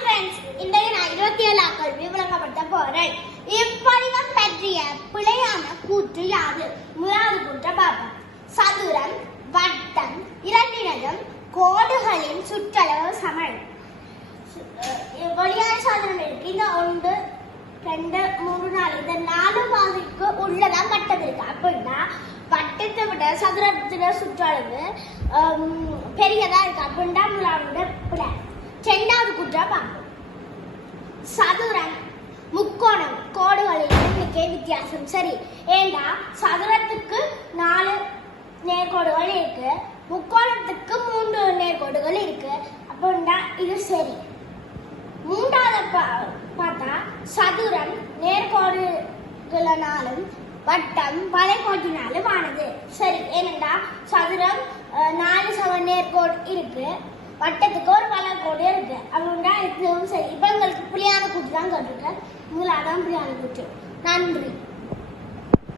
Friends, இன்றைக்கு நான் 27ஆம் கேள்வி விளங்கப்படுத்த போறேன். இப்படிவம் பற்றிய பிழையான கூற்று யாது? முதலாவது கூற்றை பார்ப்போம். சதுரம், வட்டம் இரண்டினதும் கோடுகளின் சுற்றளவு சமன். வெளியான சாதனம் இருக்கு. இந்த 1, 2, 3, 4 இந்த 4 பாதிக்கு உள்ளதான் வட்டம் இருக்கு. அப்படின்னா வட்டத்தை விட சதுரத்தின சுற்றளவு பெரியதா இருக்கு. அப்படின்னா முதலாவது பிழை. இரண்டாவது கூற்றா பார்ப்போம். சதுரம், முக்கோணம் கோடுகளின் எண்ணிக்கை வித்தியாசம். சரி, ஏண்டா சதுரத்துக்கு 4 நேர்கோடுகள் இருக்கு, முக்கோணத்துக்கு 3 நேர்கோடுகள் இருக்கு. அப்படின்னா இது சரி. மூன்றாவது பார்த்தா சதுரம் நேர்கோடுகளினாலும் வட்டம் வளைகோட்டினாலும் ஆனது. சரி, ஏனென்றா சதுரம் 4 சம நேர்கோடு இருக்கு, வட்டத்துக்கு ஒரு வளைகோடு இருக்கு. அப்படின்னா இதுவும் சரி. இப்ப உங்களுக்கு புரியாத கூட்டு தான் கேட்டிருக்கேன். உங்களாதான் புரியாத கூட்டு. நன்றி.